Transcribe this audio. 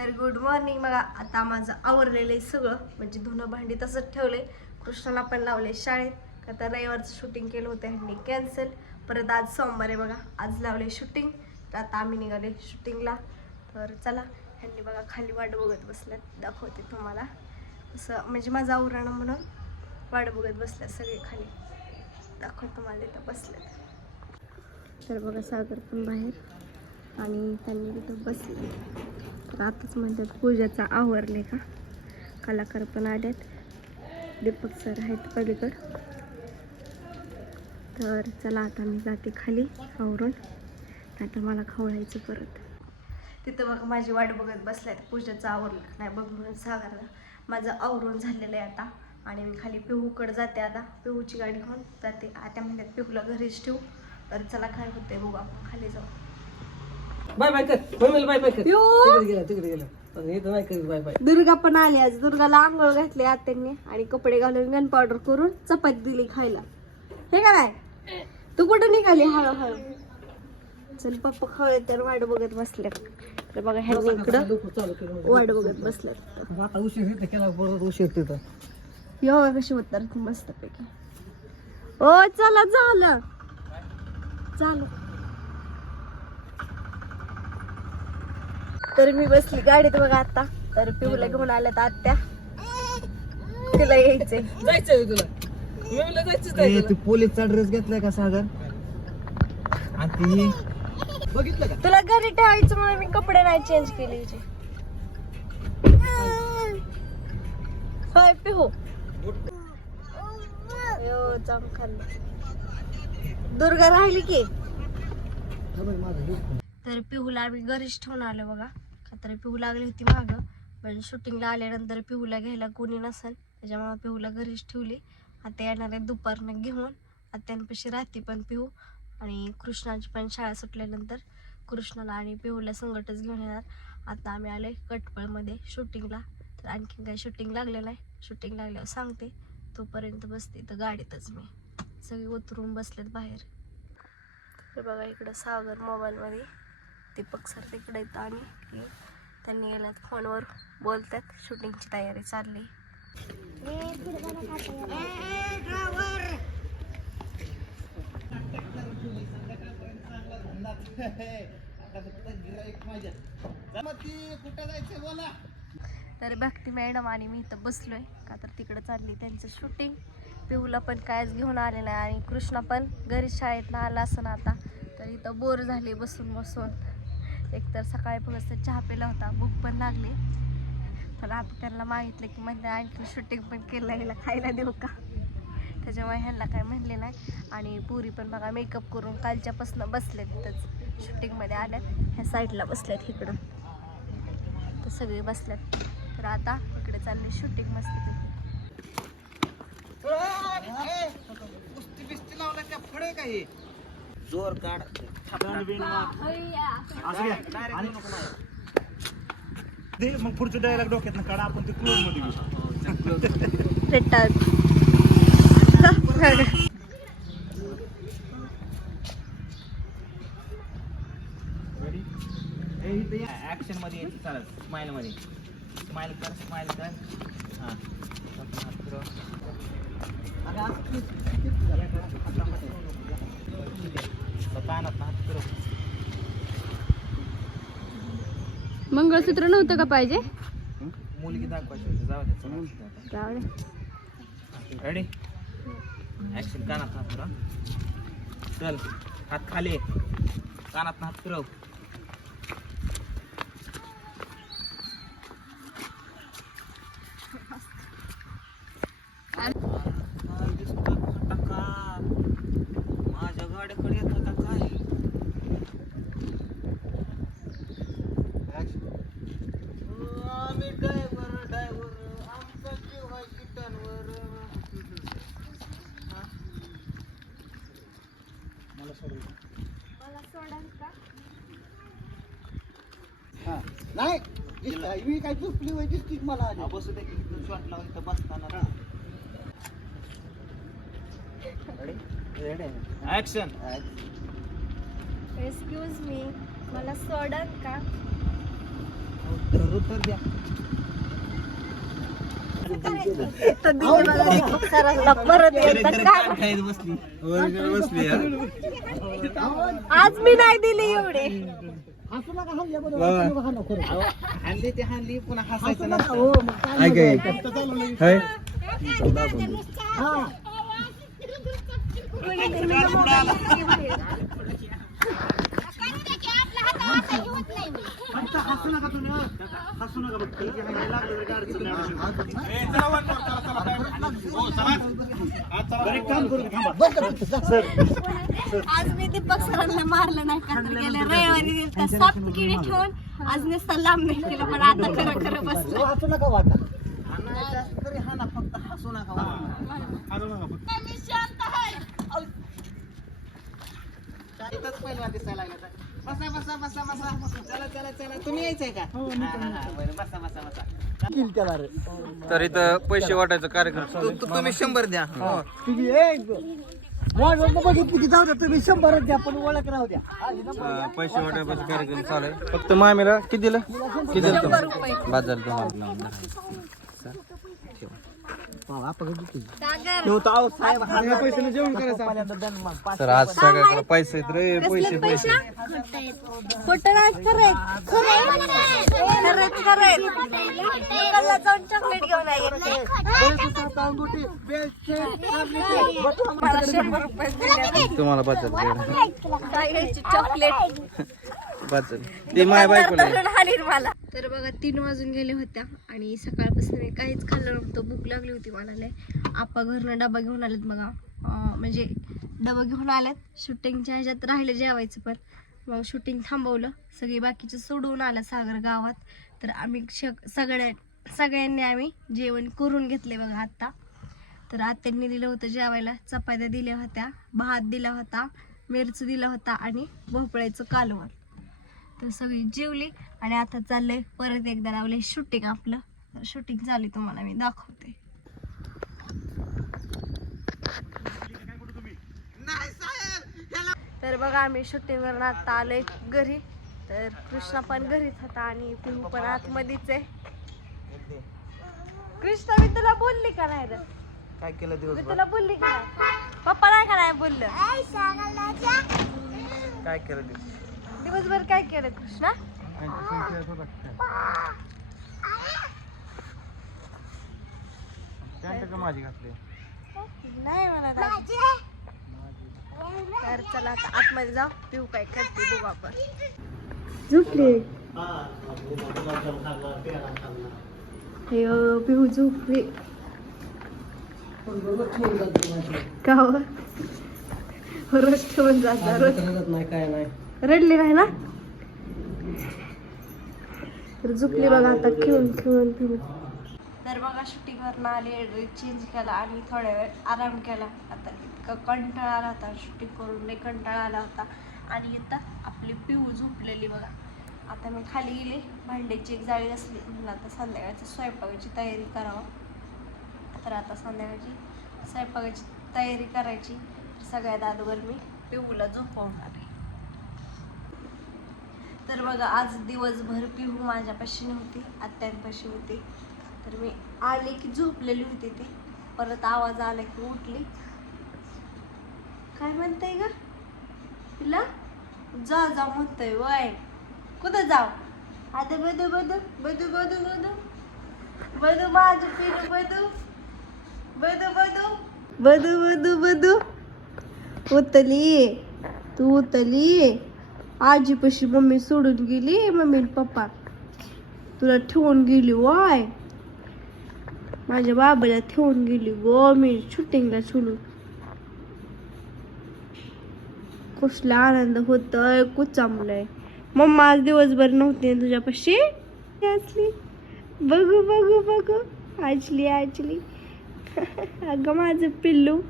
तर good morning बघा आता माझं आवरलेलं आहे सगळं. म्हणजे धुणं भांडी तसंच ठेवले कृष्णाला पण लावले शाळेत. का तर रविवारचं शूटिंग केलं होतं ह्यांनी कॅन्सल परत आज सोमवार आहे बघा आज लावले शूटिंग तर आता आम्ही निघाले शूटिंगला तर चला ह्यांनी बघा खाली वाट बघत बसल्यात दाखवते तुम्हाला. असं म्हणजे माझं आवरणं म्हणून वाट बघत बसल्यात सगळे खाली. दाखवत तुम्हाला तिथं बसल्यात. तर बघा सागर पण बाहेर. आणि त्यांनी तिथं बसले तर आताच म्हणतात पूजाचा आवरले का कलाकार पण आल्यात दीपक सर आहेत पलीकड. तर चला आता मी जाते खाली आवरून. आता मला खवळायचं परत. तिथं बघा माझी वाट बघत बसल्यात. पूजाचं आवरलं नाही बघ म्हणून सागरला. माझं आवरून झालेलं आहे आता. आणि मी खाली पिहूकडे जाते आता. पिहूची गाडी घेऊन जाते. आता म्हणतात पिहूला घरीच ठेवू. तर चला काय होते बघू आपण. खाली जाऊ. बाय बाय कर. मम्मीला बाय बाय कर. तिकडे गेला तिकडे गेला. पण हे तर नाही करीत बाय बाय. दुर्गा पण आली आज. दुर्गाला आंघोळ घातली आत्यांनी आणि कपडे घालून गन पावडर करून चपाती दिली खायला. हे का नाही? तू कुठं निघाली? हळूहळू. चल पप्पा खवळे तर वाट बघत बसल्यात तर बघा ह्यांनी इकडं लवकर चालू केलं. वाट बघत बसल्यात आता उशीर तिथं केला परत उशीर तिथं यो कशी होतात मस्त पैकी ओ चला झालं. चालू. तर मी बसली गाडीत बघा आता. तर पिऊला घेऊन आल्यात आत्या. तिला यायचंय. तुला. जायचंच ए, नाही तू पोलीसचा ड्रेस घेतलाय का सागर? आणि ती बघितलं का? तुला घरी ठेवायचं म्हणून मी कपडे नाही चेंज केले हिचे. होय पिहू. यो जाम खाल्लं. दुर्गा राहिली की. माझं हे. तर पिहूला आम्ही घरीच ठेवून आलो बघा. का तर पिहू लागली होती मागं पण शूटिंगला आल्यानंतर पिहूला घ्यायला कोणी नसेल त्याच्यामुळे पिहूला घरीच ठेवली. आता येणार आहे दुपारनं घेऊन. आत्यांपाशी राहते पण पिहू. आणि कृष्णाची पण शाळा सुटल्यानंतर कृष्णाला आणि पिहूला संकटच घेऊन येणार. आता आम्ही आले कटपळमध्ये शूटिंगला तर आणखीन काही शूटिंग लागलेलं आहे शूटिंग लागल्यावर सांगते. तोपर्यंत बसते तर गाडीतच मी. सगळी उतरून बसलेत बाहेर. तर बघा इकडं सागर मोबाईलमध्ये. दीपक सर तिकडे येतं आणि त्यांनी गेल्यात फोनवर बोलतात. शूटिंगची तयारी चालली. तर भक्ती मॅडम आणि मी इथं बसलोय. का तर तिकडं चालली त्यांचं शूटिंग. पिऊला पण कायच घेऊन आलेला आहे आणि कृष्णा पण घरी शाळेत आला असं आता. तर इथं बोर झाली बसून बसून. एकतर सकाळी फक्त चहा पिला होता भूक पण लागली. पण आता त्यांना मागितलं की म्हणजे आणखी शूटिंग पण केलं हिला खायला देऊ का? त्याच्यामुळे ह्यांना काय म्हणले नाही. आणि पुरी पण बघा मेकअप करून कालच्यापासून बसले तिथंच शूटिंगमध्ये आल्यात ह्या साईडला बसल्यात इकडं तर सगळे बसल्यात तर आता इकडे चालले शूटिंग मस्त कुस्ती जोर काढ. ते मग पुढचं डायलॉग डोक्यात काढा आपण ते क्लोजमध्ये घेऊ. भेटतात ऍक्शनमध्ये चालत स्माइलमध्ये. स्माइल कर स्माइल कर. हा. मंगळसूत्र नव्हतं का पाहिजे? मुलगी दाखवायची. जाऊ दे रेडी ऍक्शन कानात हात फिरव. चल हात खाली. कानात हात फिरव काय दिसतोय फटाका? माझ्या गाड्याकडे येत होता काय आम्ही ड्रायव्हर ड्रायव्हर आमचा जीव आहे किटांवर मला सोडू नाही मी काय झोपली वय मला आधी. बसू दे की शॉट लावून इथं बसताना ऍक्शन एक्सक्यूज मी मला सोडाल का? परत एकदा काय? बसली? आज मी नाही दिली एवढे. हसू नका हल्ल्या बरोबर हसू नका हाणू खरं. हल्ली ते हल्ली पुन्हा हसू हसायचं नका हो मग काय ऐक, नाही ऐक. काय. हा फक्त हसू नका तुम्ही. हसू नका आहे, लागलं तर अडचण नाही काम करू. आज मी दीपक सरांना मारलं नाही का गेल्या रविवारी दिलता साप किडी ठेवून आज नुसता लांब नाही केलं पण आता खरं खरं बसलं हसू नका वाटा फक्त हसू नका. इथंच पहिला दिसायला लागला. बसा बसा बसा बसा. चला चला चला. तुम्ही यायचंय का? हा, हा, हा, बरं, बसा बसा बसा. किल त्याला रे. तर इथं पैसे वाटायचा कार्यक्रम चालू तुम्ही शंभर द्या. हो. तुम्ही एक वाट बघितली की जाऊ द्या तुम्ही शंभरच द्या पण ओळख राहू द्या. पैसे वाटायचा कार्यक्रम चालू आहे. फक्त मामीला किती दिलं? किती दिलं तुम्हाला. आज सगळ्याकडे पैसे आहेत रे पैसे पैसे. खरंय. खरंच दुकानला जाऊन चॉकलेट घेऊन आहे तुम्हाला घ्यायची चॉकलेट बाजार ती माय बायकोला आहे. धरून आली मला. तर बघा तीन वाजून गेले होत्या आणि सकाळपासून मी काहीच खाल्लं नव्हतं. भूक लागली होती मला लय आप्पा घरनं डबा घेऊन आलेत बघा. अं, म्हणजे डबा घेऊन आलेत. शूटिंगच्या ह्याच्यात राहिलं जेवायचं पण. मग शूटिंग थांबवलं. सगळी बाकीचे सोडवून आल्या सागर गावात. तर आम्ही श- सगळ्या सगळ्यांनी आम्ही जेवण करून घेतले बघा आत्ता. तर आत्यांनी दिलं होतं जेवायला. चपात्या दिल्या होत्या भात दिला होता मिरची दिला होता आणि भोपळ्याचं कालवण. तर सगळी जेवली आणि आता चाललंय परत एकदा लावले शूटिंग आपलं. तर शूटिंग आहे तुम्हाला मी दाखवते. तर बघा आम्ही शूटिंगवरून आता आलोय घरी. तर कृष्णा पण घरीच होता आणि पिहू पण आतमध्येच आहे. कृष्णा मी तुला बोलली का नाही काय केलं मी दिवसभर तुला बोलली का नाही? पप्पा नाही का नाही बोललं? काय केलं दिवस दिवसभर काय केलं कृष्णा? माझी घातली नाही मला तर चला आता आतमध्ये जाऊ. पिऊ काय करते बघू आपण झोपली. हे पिऊ झोपली. का हो? रोज ठेवून जाता रोज. नाही काय नाही रडली नाही ना? तर झोपली बघा आता खेळून खेळून खेळून. तर बघा शूटिंगवरनं आली ड्रेस चेंज केला आणि थोड्या वेळ आराम केला. आता इतका कंटाळा आला होता शूटिंग करून नाही कंटाळा आला होता. आणि इथं आपली पिऊ झोपलेली बघा. आता मी खाली गेले भांड्याची एक जाळी असली म्हणून आता संध्याकाळची स्वयंपाकाची तयारी करावं. तर आता संध्याकाळची स्वयंपाकाची तयारी करायची. सगळ्यात अगोदर मी पिऊला झोपवणार तर बघा आज दिवसभर पिहू माझ्यापाशी नव्हती आत्यांपाशी होती. तर मी आले की झोपलेली होती ती. परत आवाज आला की उठली. काय म्हणताय ग? तिला? जा जा म्हणतोय वय. कुठं जाऊ? आता बदू बदू बदू बदू बदू. बदू माझं पिरू बदू. बदू बदू. बदू बदू बदू. उतली. तू उतली. आजीपाशी मम्मी सोडून गेली मम्मी पप्पा. तुला ठेवून गेली वाय. माझ्या बाबाला ठेवून गेली गो मी शूटिंगला सोडून. कसला आनंद होतोय कुचामलंय. मम्मा आज दिवसभर नव्हती तुझ्यापाशी? असली. बघू बघू बघू. आजली आजली. अगं माझं पिल्लू.